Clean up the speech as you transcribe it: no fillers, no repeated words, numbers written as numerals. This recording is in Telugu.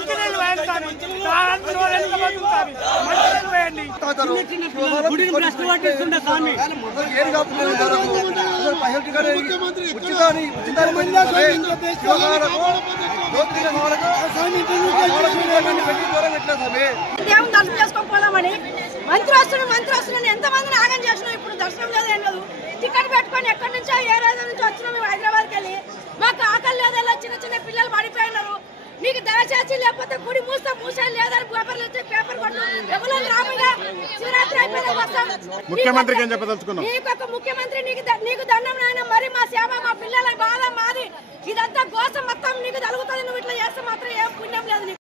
మంచినీళ్ళు వేయండి స్వామి, తాగడానికి రోజు ఎంత బతుకుతారు, మంచినీళ్ళు వేయండి. గుడిని భ్రష్టు పట్టిస్తుండే స్వామి. దేవుని దర్శనం చేసుకోకపోదామని మంత్రి వస్తున్నాను ఎంతమందిని ఆగం చేసినాం. ఇప్పుడు దర్శనం లేదు, ఏం లేదు. టికెట్ పెట్టుకొని ఎక్కడి నుంచో ఏ రోజు నుంచి వచ్చినాం మేము హైదరాబాద్కి వెళ్ళి. మాకు ఆకలి లేదు, ఇలా చిన్న చిన్న పిల్లలు పడిపోయినారు. మీకు దయచేసి లేకపోతే గుడి మూసేది లేదని పేపర్లు వచ్చి పేపర్ కొట్టు రామయ్య శివరాత్రి అయిపోయినా వస్తాం. ముఖ్యమంత్రికి ఏం చెప్పదలుచుకున్నాం? నీకు ఒక ముఖ్యమంత్రి నీకు దండం నాయన, మరి మా సేవ